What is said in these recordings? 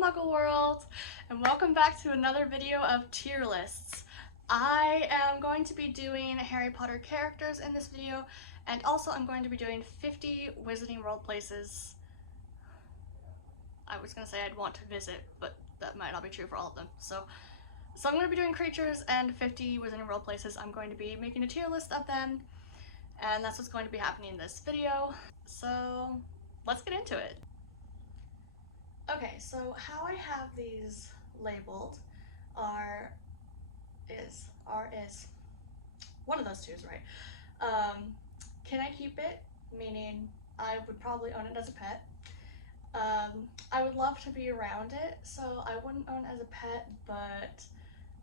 Muggle World, and welcome back to another video of tier lists. I am going to be doing Harry Potter characters in this video, and also I'm going to be doing 50 Wizarding World places. I was going to say I'd want to visit, but that might not be true for all of them. So I'm going to be doing creatures and 50 Wizarding World places. I'm going to be making a tier list of them, and that's what's going to be happening in this video. So let's get into it. Okay, so how I have these labeled is one of those two is right. Can I keep it? Meaning I would probably own it as a pet. I would love to be around it, so I wouldn't own it as a pet, but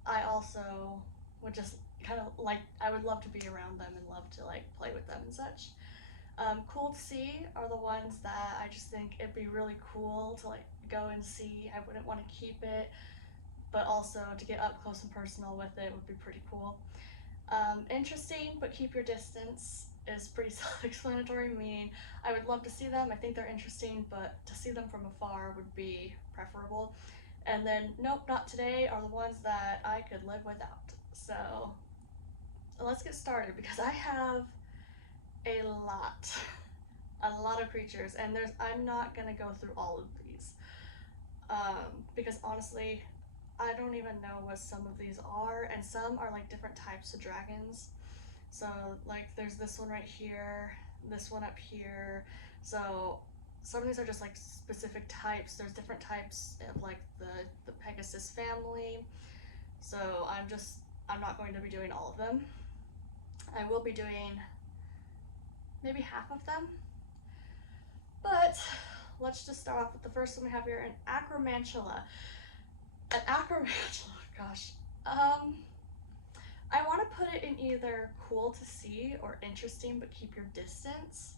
I also would just kind of like, I would love to be around them and love to like play with them and such. Cool to see are the ones that I just think it'd be really cool to like go and see. I wouldn't want to keep it, but also to get up close and personal with it would be pretty cool. Interesting, but keep your distance is pretty self-explanatory, meaning I would love to see them. I think they're interesting, but to see them from afar would be preferable. And then, nope, not today are the ones that I could live without. So let's get started because I have a lot of creatures, and I'm not gonna go through all of these because honestly I don't even know what some of these are, and some are like different types of dragons. So like there's this one right here, this one up here. So some of these are just like specific types. There's different types of like the Pegasus family. So I'm not going to be doing all of them. I will be doing maybe half of them. But let's just start off with the first one we have here, an Acromantula. An Acromantula, gosh. I want to put it in either cool to see or interesting but keep your distance,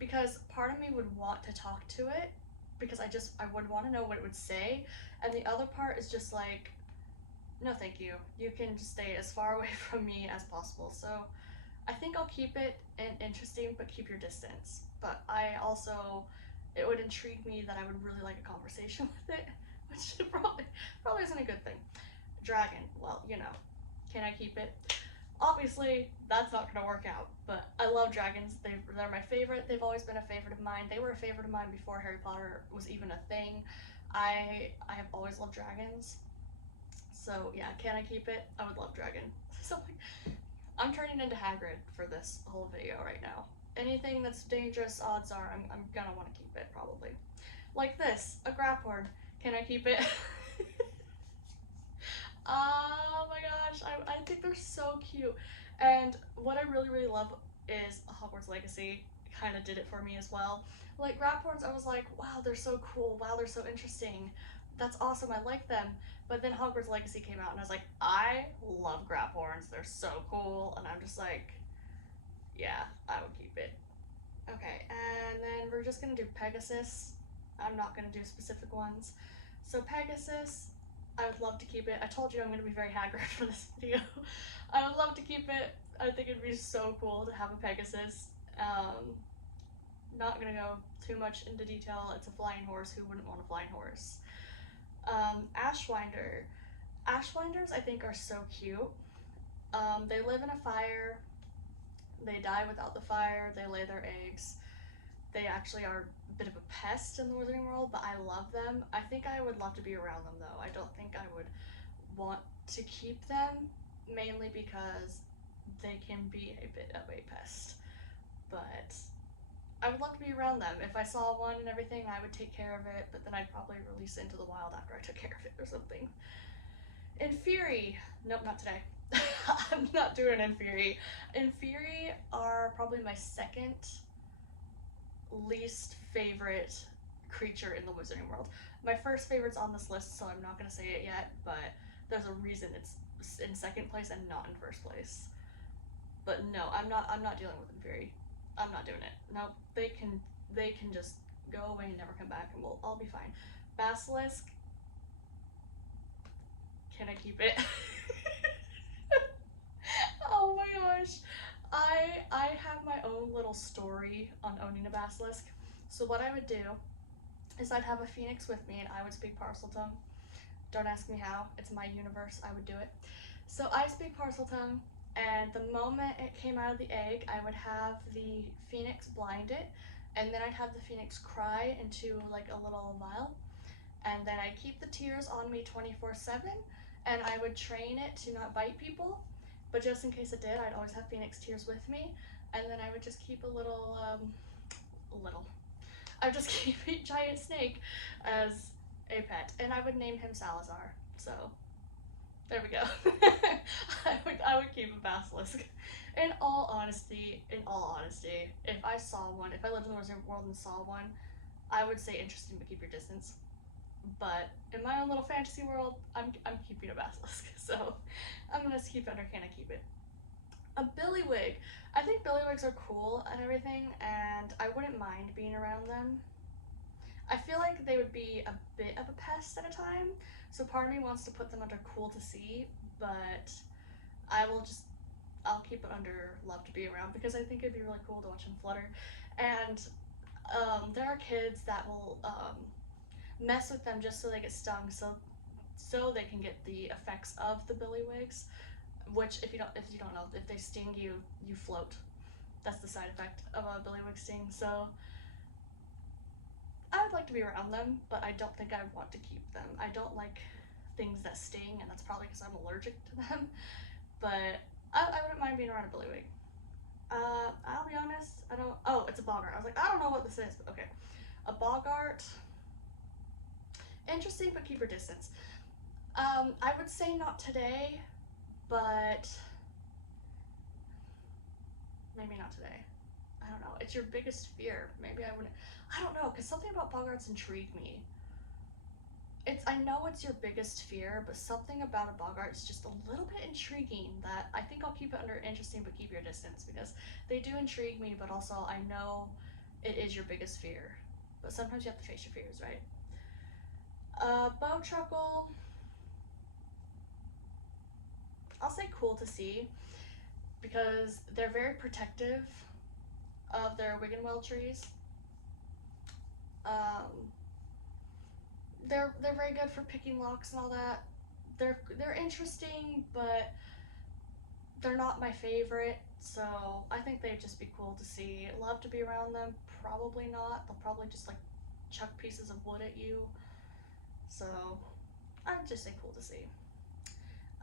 because part of me would want to talk to it because I would want to know what it would say, and the other part is just like, no thank you, you can just stay as far away from me as possible. So I think I'll keep it interesting but keep your distance. But it would intrigue me that I would really like a conversation with it, which probably isn't a good thing. Dragon, well, you know, can I keep it? Obviously, that's not gonna work out, but I love dragons. They're my favorite. They've always been a favorite of mine. They were a favorite of mine before Harry Potter was even a thing. I have always loved dragons. So yeah, can I keep it? I would love dragon. So I'm turning into Hagrid for this whole video right now. Anything that's dangerous, odds are I'm gonna want to keep it probably. Like this, a Graphorn. Can I keep it? Oh my gosh, I think they're so cute. And what I really love is Hogwarts Legacy kind of did it for me as well. Like Graphorns, I was like, wow, they're so cool. Wow, they're so interesting. That's awesome. I like them. But then Hogwarts Legacy came out, and I was like, I love Graphorns. They're so cool. And I'm just like, yeah, I would keep it. Okay, and then we're just gonna do Pegasus. I'm not gonna do specific ones. So Pegasus, I would love to keep it. I told you I'm gonna be very Hagrid for this video. I would love to keep it. I think it'd be so cool to have a Pegasus. Not gonna go too much into detail. It's a flying horse. Who wouldn't want a flying horse? Ashwinder. Ashwinders I think are so cute. They live in a fire. They die without the fire. They lay their eggs. They actually are a bit of a pest in the Wizarding World, but I love them. I think I would love to be around them though. I don't think I would want to keep them, mainly because they can be a bit of a pest. But I would love to be around them. If I saw one and everything, I would take care of it, but then I'd probably release it into the wild after I took care of it or something. Inferi. Nope, not today. I'm not doing Inferi. Inferi are probably my second least favorite creature in the Wizarding World. My first favorite's on this list, so I'm not going to say it yet, but there's a reason it's in second place and not in first place. But no, I'm not dealing with Inferi. I'm not doing it. No, they can just go away and never come back, and we'll all be fine. Basilisk, can I keep it? Oh my gosh. I have my own little story on owning a basilisk. So what I would do is I'd have a phoenix with me and I would speak Parseltongue. Don't ask me how, it's my universe, I would do it. So I speak Parseltongue, and the moment it came out of the egg, I would have the phoenix blind it, and then I'd have the phoenix cry into like a little vial, and then I'd keep the tears on me 24/7, and I would train it to not bite people, but just in case it did, I'd always have phoenix tears with me, and then I would just keep I would just keep a giant snake as a pet, and I would name him Salazar. So there we go. I would keep a basilisk. In all honesty, if I saw one, if I lived in the wizard world and saw one, I would say interesting but keep your distance. But in my own little fantasy world, I'm keeping a basilisk. So I'm gonna keep it under can I keep it. A billywig. I think billywigs are cool and everything, and I wouldn't mind being around them. I feel like they would be a bit of a pest at a time, so part of me wants to put them under cool to see, but I will just, I'll keep it under love to be around because I think it'd be really cool to watch them flutter. And there are kids that will mess with them just so they get stung, so they can get the effects of the billywig's. Which, if you don't know, if they sting you, you float. That's the side effect of a billywig sting. So I would like to be around them, but I don't think I would want to keep them. I don't like things that sting, and that's probably because I'm allergic to them. But I wouldn't mind being around a billywig. I'll be honest, I don't. Oh, it's a boggart. I was like, I don't know what this is, but okay. A boggart. Interesting, but keep your distance. I would say not today, but maybe not today. I don't know. It's your biggest fear. Maybe I wouldn't. I don't know, because something about boggarts intrigue me. I know it's your biggest fear, but something about a boggart is just a little bit intriguing that I think I'll keep it under interesting but keep your distance because they do intrigue me, but also I know it is your biggest fear. But sometimes you have to face your fears, right? Bowtruckle. I'll say cool to see because they're very protective of their Wiggenweld trees. They're very good for picking locks and all that. They're interesting, but they're not my favorite. So I think they'd just be cool to see. Love to be around them. Probably not. They'll probably just like chuck pieces of wood at you. So I'd just say cool to see.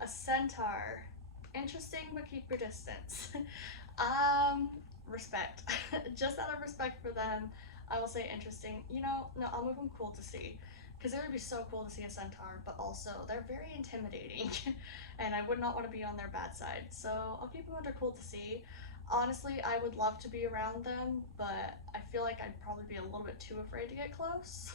A centaur. Interesting, but keep your distance. Respect. Just out of respect for them, I will say interesting. You know, no, I'll move them cool to see. Because it would be so cool to see a centaur, but also they're very intimidating. And I would not want to be on their bad side. So I'll keep them under cool to see. Honestly, I would love to be around them, but I feel like I'd probably be a little bit too afraid to get close.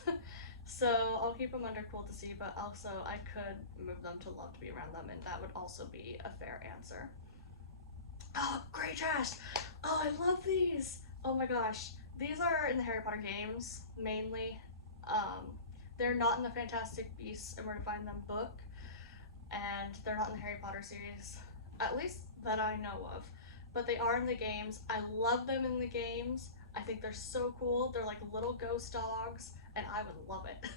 So I'll keep them under cool to see, but also I could move them to love to be around them, and that would also be a fair answer. Oh, Grey Trash! Oh, I love these! Oh my gosh. These are in the Harry Potter games, mainly. They're not in the Fantastic Beasts and Where to Find Them book, and they're not in the Harry Potter series, at least that I know of. But they are in the games. I love them in the games. I think they're so cool. They're like little ghost dogs, and I would love it.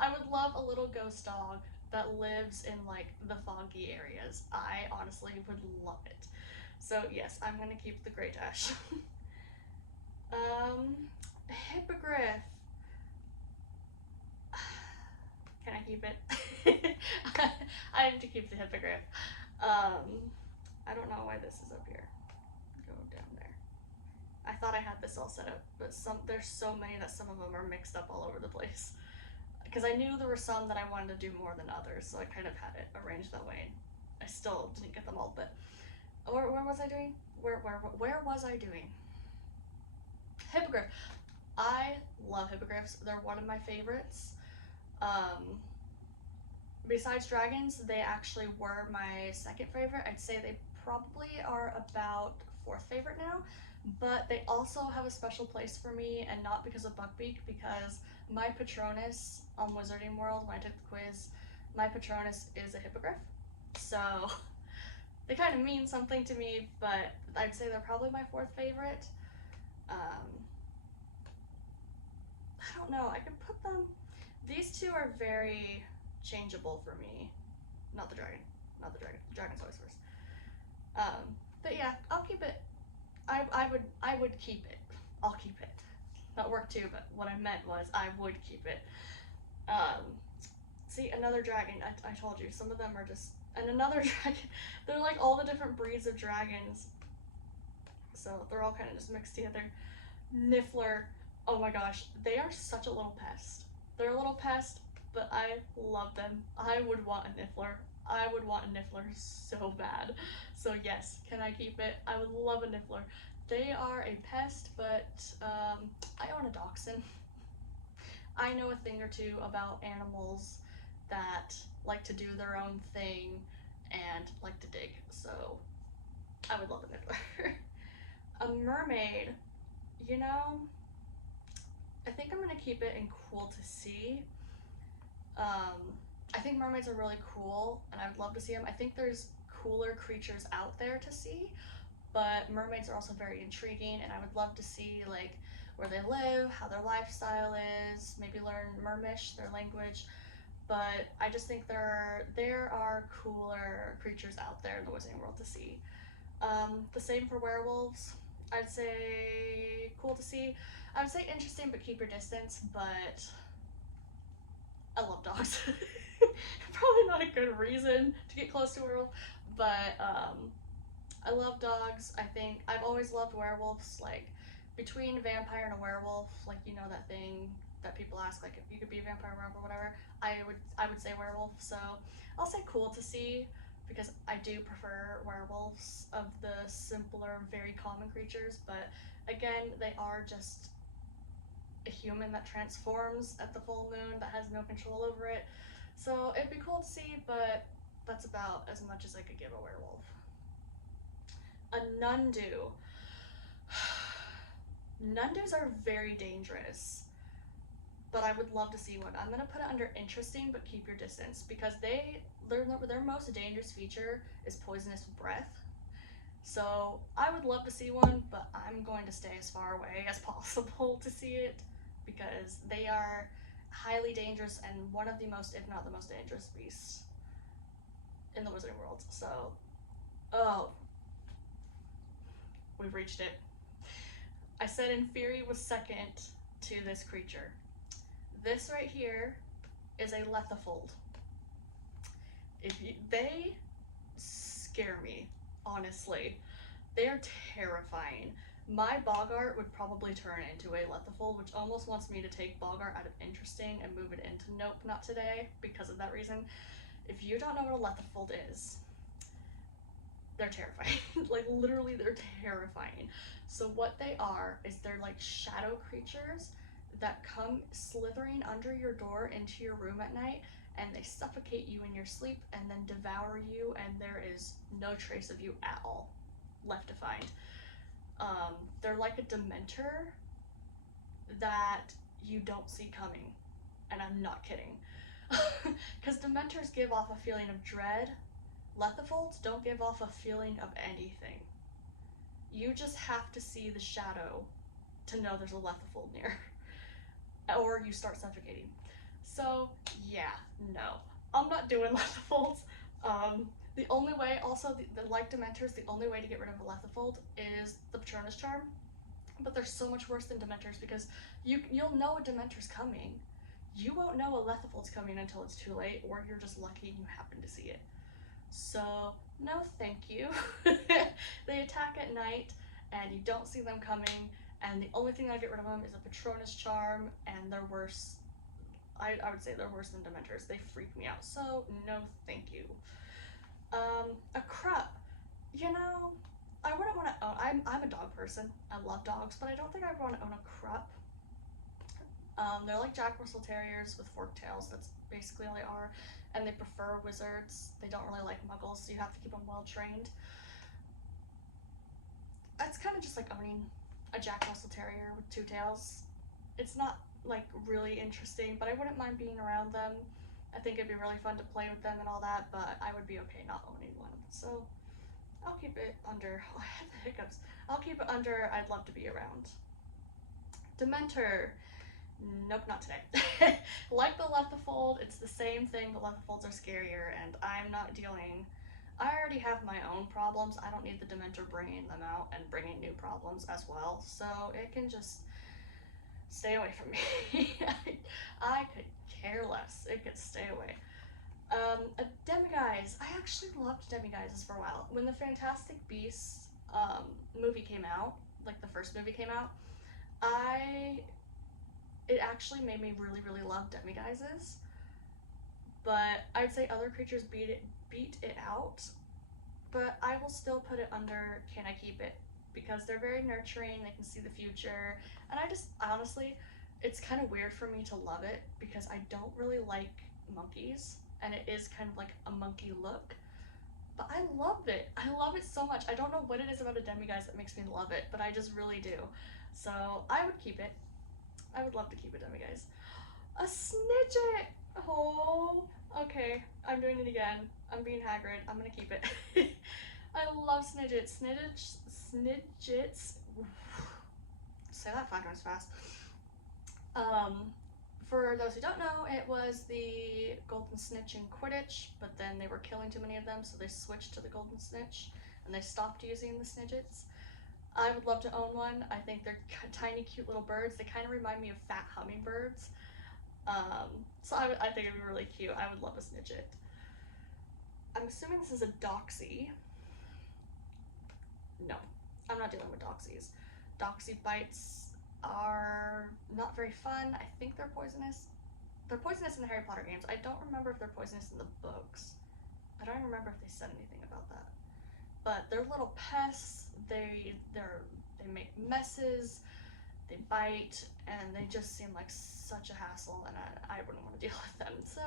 I would love a little ghost dog that lives in like the foggy areas. I honestly would love it. So yes, I'm gonna keep the Grey Trash. Hippogriff. Can I keep it? I have to keep the hippogriff. I don't know why this is up here. Go down there. I thought I had this all set up, but there's so many that some of them are mixed up all over the place. Because I knew there were some that I wanted to do more than others, so I kind of had it arranged that way. I still didn't get them all, but where was I doing? Where was I doing? Hippogriff. I love hippogriffs. They're one of my favorites. Besides dragons, they actually were my second favorite. I'd say they probably are about fourth favorite now, but they also have a special place for me, and not because of Buckbeak, because my Patronus on Wizarding World, when I took the quiz, my Patronus is a hippogriff. So they kind of mean something to me, but I'd say they're probably my fourth favorite. I don't know, I could put them, these two are very changeable for me. Not the dragon, not the dragon. The dragon's always first. But yeah, I'll keep it. I would keep it. I'll keep it. That worked too, but what I meant was I would keep it. Um, See, another dragon. I told you, some of them are just, and another dragon. They're like all the different breeds of dragons. So they're all kind of just mixed together. Niffler. Oh my gosh, they are such a little pest. They're a little pest, but I love them. I would want a Niffler. I would want a Niffler so bad. So yes, can I keep it? I would love a Niffler. They are a pest, but I own a dachshund. I know a thing or two about animals that like to do their own thing and like to dig, so I would love a Niffler. A mermaid, you know, I think I'm gonna keep it in cool to see. I think mermaids are really cool and I would love to see them. I think there's cooler creatures out there to see, but mermaids are also very intriguing and I would love to see like where they live, how their lifestyle is, maybe learn Mermish, their language. But I just think there are cooler creatures out there in the Wizarding World to see. The same for werewolves. I'd say cool to see. I would say interesting, but keep your distance. But I love dogs. Probably not a good reason to get close to a werewolf, but I love dogs. I think I've always loved werewolves. Like between a vampire and a werewolf, like you know that thing that people ask, like if you could be a vampire, werewolf, or whatever. I would say werewolf. So I'll say cool to see because I do prefer werewolves of the simpler, very common creatures. But again, they are just a human that transforms at the full moon that has no control over it. So it'd be cool to see, but that's about as much as I could give a werewolf. A Nundu. Nundus are very dangerous, but I would love to see one. I'm gonna put it under interesting, but keep your distance because their most dangerous feature is poisonous breath. So I would love to see one, but I'm going to stay as far away as possible to see it because they are highly dangerous and one of the most, if not the most dangerous beasts in the Wizarding World. So, oh, we've reached it. I said Inferi was second to this creature. This right here is a Lethifold. They scare me, honestly. They are terrifying. My Boggart would probably turn into a Lethifold, which almost wants me to take Boggart out of interesting and move it into nope, not today, because of that reason. If you don't know what a Lethifold is, they're terrifying. Like literally they're terrifying. So what they are is they're like shadow creatures that come slithering under your door into your room at night and they suffocate you in your sleep and then devour you and there is no trace of you at all left to find. They're like a Dementor that you don't see coming, and I'm not kidding. Because Dementors give off a feeling of dread. Lethifolds don't give off a feeling of anything. You just have to see the shadow to know there's a Lethifold near, or you start suffocating. So yeah, no, I'm not doing Lethifolds. The only way, also, like Dementors, the only way to get rid of a Lethifold is the Patronus Charm. But they're so much worse than Dementors because you'll know a Dementor's coming. You won't know a Lethifold's coming until it's too late, or you're just lucky and you happen to see it. So, no thank you. They attack at night, and you don't see them coming, and the only thing that'll get rid of them is a Patronus Charm, and they're worse. I would say they're worse than Dementors. They freak me out, so no thank you. A Krupp. You know, I wouldn't want to own. I'm a dog person. I love dogs, but I don't think I would want to own a Krupp. They're like Jack Russell Terriers with forked tails. That's basically all they are. And they prefer wizards. They don't really like muggles, so you have to keep them well trained. It's kind of just like owning a Jack Russell Terrier with two tails. It's not like really interesting, but I wouldn't mind being around them. I think it'd be really fun to play with them and all that, but I would be okay not owning one. So I'll keep it under. Oh, I have the hiccups. I'll keep it under. I'd love to be around. Dementor. Nope, not today. Like the Lethifold, it's the same thing. The Lethifolds are scarier, and I'm not dealing. I already have my own problems. I don't need the Dementor bringing them out and bringing new problems as well. So it can just stay away from me. I could care less. It could stay away. A Demiguise. I actually loved Demiguises for a while. When the Fantastic Beasts movie came out, like the first movie came out, it actually made me really, really love Demiguises. But I'd say other creatures beat it out. But I will still put it under can I keep it? Because they're very nurturing, they can see the future, and I honestly, it's kind of weird for me to love it because I don't really like monkeys, and it is kind of like a monkey look. But I love it. I love it so much. I don't know what it is about a Demiguise that makes me love it, but I just really do. So I would keep it. I would love to keep a Demiguise. A Snidget! Oh, okay. I'm doing it again. I'm being Hagrid. I'm gonna keep it. I love Snidgets. Snidgets. Say that 5 times fast. For those who don't know, it was the Golden Snitch in Quidditch, but then they were killing too many of them, so they switched to the Golden Snitch, and they stopped using the Snidgets. I would love to own one. I think they're tiny, cute little birds. They kind of remind me of fat hummingbirds. So I think it'd be really cute. I would love a Snidget. I'm assuming this is a Doxy. No, I'm not dealing with Doxies. Doxy bites are not very fun. I think they're poisonous. They're poisonous in the Harry Potter games. I don't remember if they're poisonous in the books. I don't even remember if they said anything about that. But they're little pests. They make messes. They bite, and they just seem like such a hassle, and I wouldn't want to deal with them. So,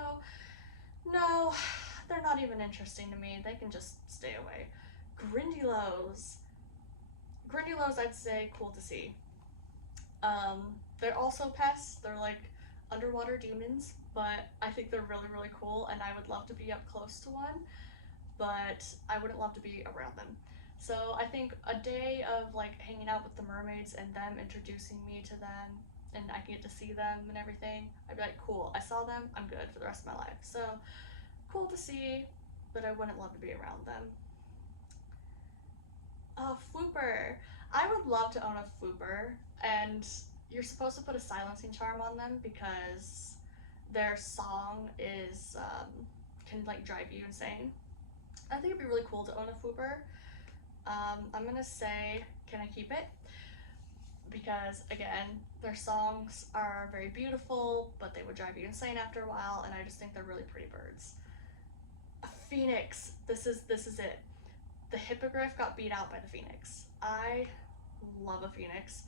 no, they're not even interesting to me. They can just stay away. Grindylows. Grindylows, I'd say, cool to see. They're also pests. They're like underwater demons, but I think they're really, really cool, and I would love to be up close to one, but I wouldn't love to be around them. So I think a day of like hanging out with the mermaids and them introducing me to them, and I can get to see them and everything, I'd be like, cool, I saw them, I'm good for the rest of my life. So cool to see, but I wouldn't love to be around them. Flooper. I would love to own a Flooper, and you're supposed to put a silencing charm on them because their song is can like drive you insane. I think it'd be really cool to own a Flooper. I'm gonna say, can I keep it? Because again, their songs are very beautiful, but they would drive you insane after a while, and I just think they're really pretty birds. A Phoenix. This is it. The Hippogriff got beat out by the Phoenix. I love a Phoenix.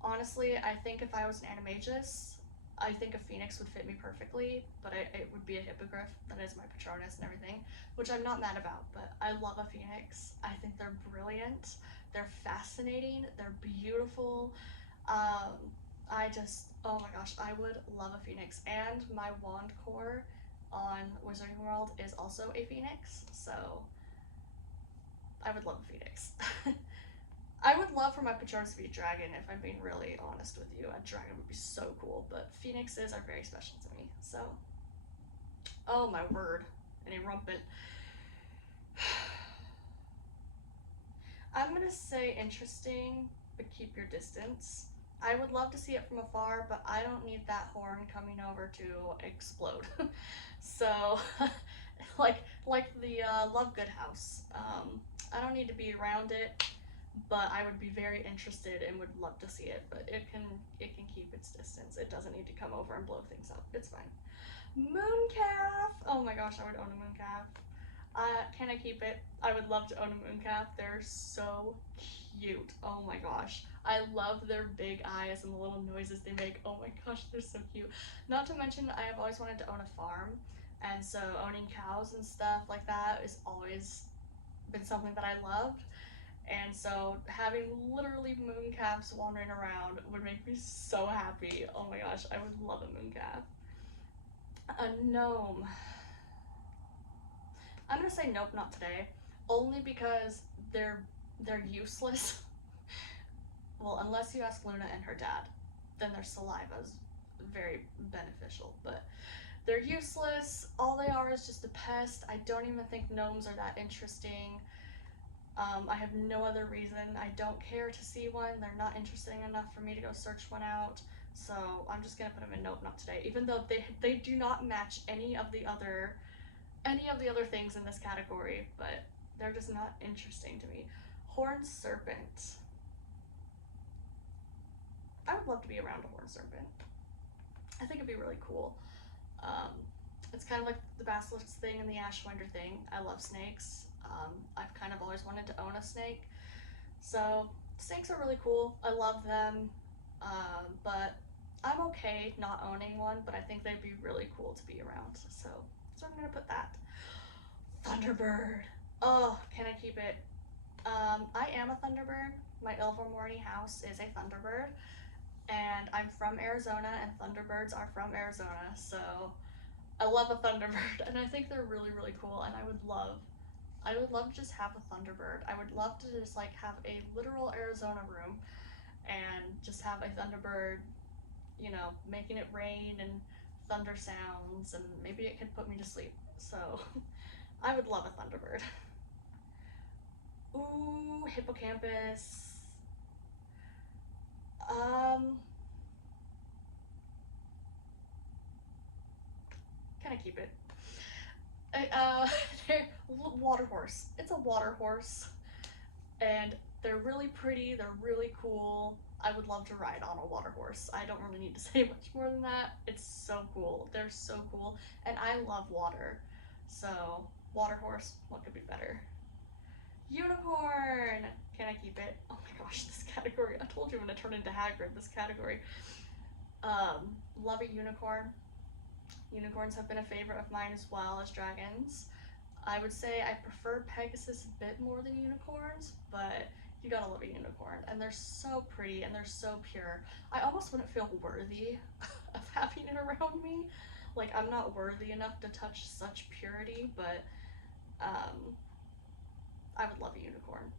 Honestly, I think if I was an Animagus, I think a Phoenix would fit me perfectly, but it would be a Hippogriff. That is my Patronus and everything, which I'm not mad about, but I love a Phoenix. I think they're brilliant. They're fascinating. They're beautiful. Oh my gosh, I would love a Phoenix. And my wand core on Wizarding World is also a Phoenix, so I would love a Phoenix. I would love for my Patronus to be a dragon, if I'm being really honest with you. A dragon would be so cool, but Phoenixes are very special to me, so. Oh my word, and a Rumpet. I'm gonna say interesting, but keep your distance. I would love to see it from afar, but I don't need that horn coming over to explode. So, like the Lovegood house. I don't need to be around it, but I would be very interested and would love to see it. But it can keep its distance. It doesn't need to come over and blow things up. It's fine. Mooncalf. Oh my gosh, I would own a Mooncalf. Can I keep it? I would love to own a Mooncalf. They're so cute. Oh my gosh. I love their big eyes and the little noises they make. Oh my gosh, they're so cute. Not to mention, I have always wanted to own a farm, and so owning cows and stuff like that has always been something that I loved. And so having literally mooncalves wandering around would make me so happy. Oh my gosh, I would love a mooncalf. A gnome. I'm gonna say nope, not today, only because they're useless. Well, unless you ask Luna and her dad, then their saliva's very beneficial, but they're useless. All they are is just a pest. I don't even think gnomes are that interesting. I have no other reason. I don't care to see one. They're not interesting enough for me to go search one out. So I'm just gonna put them in nope, not today. Even though they do not match any of the other things in this category, but they're just not interesting to me. Horned serpent. I would love to be around a horned serpent. I think it'd be really cool. It's kind of like the basilisk thing and the ashwinder thing. I love snakes. I've kind of always wanted to own a snake. So snakes are really cool. I love them. But I'm okay not owning one, but I think they'd be really cool to be around. So I'm gonna put that. Thunderbird. Oh, can I keep it? I am a Thunderbird. My Ilvermorny house is a Thunderbird. And I'm from Arizona, and Thunderbirds are from Arizona, so I love a Thunderbird, and I think they're really, really cool, and I would love to just have a Thunderbird. I would love to just like have a literal Arizona room and just have a Thunderbird, you know, making it rain and thunder sounds, and maybe it could put me to sleep. So I would love a Thunderbird. Ooh, hippocampus. Can I keep it? Water horse. It's a water horse, and they're really pretty. They're really cool. I would love to ride on a water horse. I don't really need to say much more than that. It's so cool. They're so cool, and I love water. So water horse. What could be better? Unicorn. Can I keep it? Oh my gosh, this category. I told you I'm gonna turn into Hagrid. This category. Love a unicorn. Unicorns have been a favorite of mine as well as dragons. I would say I prefer Pegasus a bit more than unicorns, but you gotta love a unicorn. And they're so pretty and they're so pure. I almost wouldn't feel worthy of having it around me. Like, I'm not worthy enough to touch such purity, but I would love a unicorn.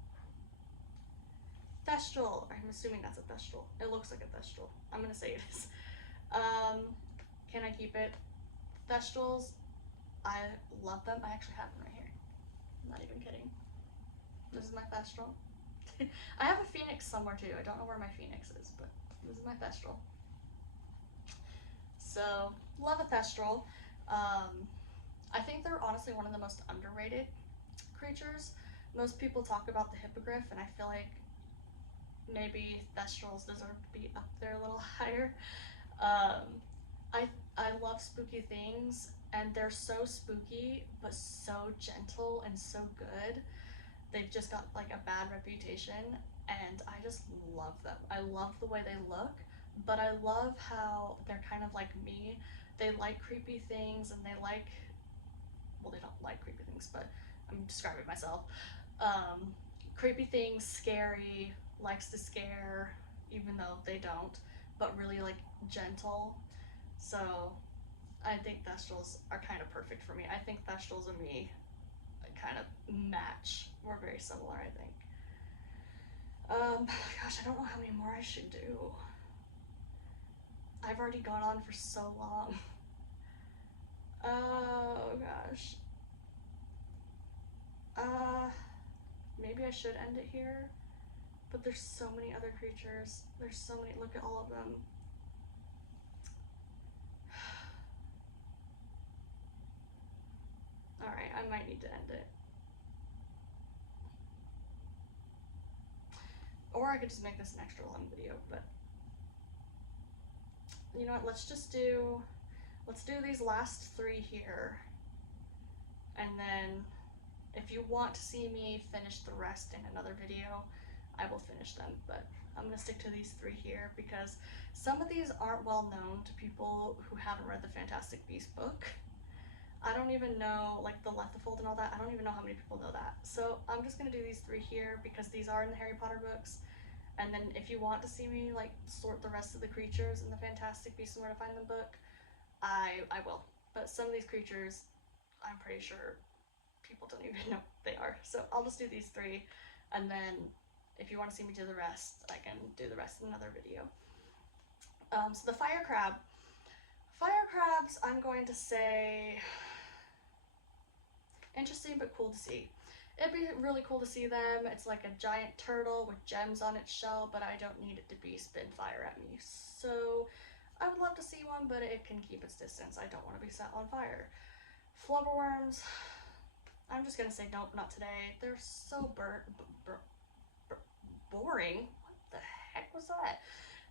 Thestral. I'm assuming that's a Thestral. It looks like a Thestral. I'm gonna say it is. Can I keep it? Thestrals, I love them. I actually have them right here. I'm not even kidding. This is my Thestral. I have a Phoenix somewhere too. I don't know where my Phoenix is, but this is my Thestral. So, love a Thestral. I think they're honestly one of the most underrated creatures. Most people talk about the Hippogriff, and I feel like maybe Thestrals deserve to be up there a little higher. I love spooky things, and they're so spooky, but so gentle and so good. They've just got like a bad reputation, and I just love them. I love the way they look, but I love how they're kind of like me. They like creepy things, and they like, well, they don't like creepy things, but I'm describing myself. Creepy things, scary, likes to scare, even though they don't, but really like gentle. So I think Thestrals are kind of perfect for me. I think Thestrals and me kind of match. We're very similar, I think. Gosh, I don't know how many more I should do. I've already gone on for so long. Oh gosh. Maybe I should end it here, but there's so many other creatures. There's so many, look at all of them. Alright, I might need to end it. Or I could just make this an extra long video, but you know what, let's do these last three here. And then if you want to see me finish the rest in another video, I will finish them, but I'm gonna stick to these three here because some of these aren't well known to people who haven't read the Fantastic Beasts book. I don't even know, like the Lethifold and all that, I don't even know how many people know that. So I'm just gonna do these three here because these are in the Harry Potter books. And then if you want to see me like sort the rest of the creatures in the Fantastic Beasts and Where to Find Them book, I will. But some of these creatures, I'm pretty sure people don't even know what they are. So I'll just do these three, and then if you want to see me do the rest, I can do the rest in another video. So the fire crab, Fire crabs, I'm going to say interesting but cool to see. It'd be really cool to see them. It's like a giant turtle with gems on its shell, but I don't need it to be spitting fire at me. So I would love to see one, but it can keep its distance. I don't want to be set on fire. Flubberworms, I'm just gonna say nope, not today. They're so boring. What the heck was that?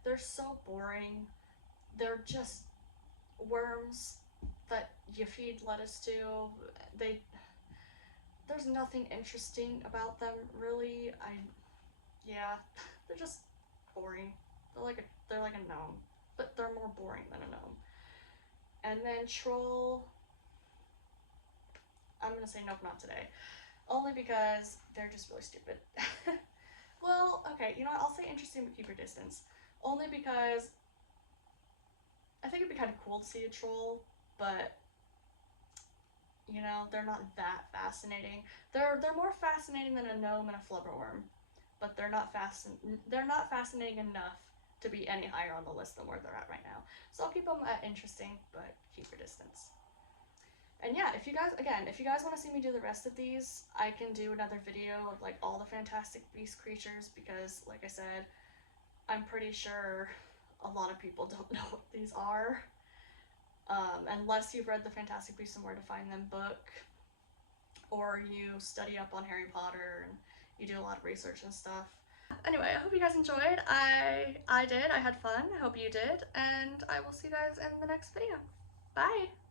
They're so boring. They're just worms that you feed lettuce to. There's nothing interesting about them really. Yeah, they're just boring. They're like a gnome, but they're more boring than a gnome. And then troll, I'm gonna say nope, not today. Only because they're just really stupid. Well, okay, you know what? I'll say interesting but keep your distance. Only because I think it'd be kind of cool to see a troll, but you know, they're not that fascinating. They're more fascinating than a gnome and a flubberworm, but they're not fascinating enough to be any higher on the list than where they're at right now. So I'll keep them at interesting, but keep your distance. And yeah, if you guys want to see me do the rest of these, I can do another video of like all the Fantastic Beast creatures, because like I said, I'm pretty sure a lot of people don't know what these are. Unless you've read the Fantastic Beasts and Where to Find Them book, or you study up on Harry Potter and you do a lot of research and stuff. Anyway, I hope you guys enjoyed. I did. I had fun. I hope you did. And I will see you guys in the next video. Bye!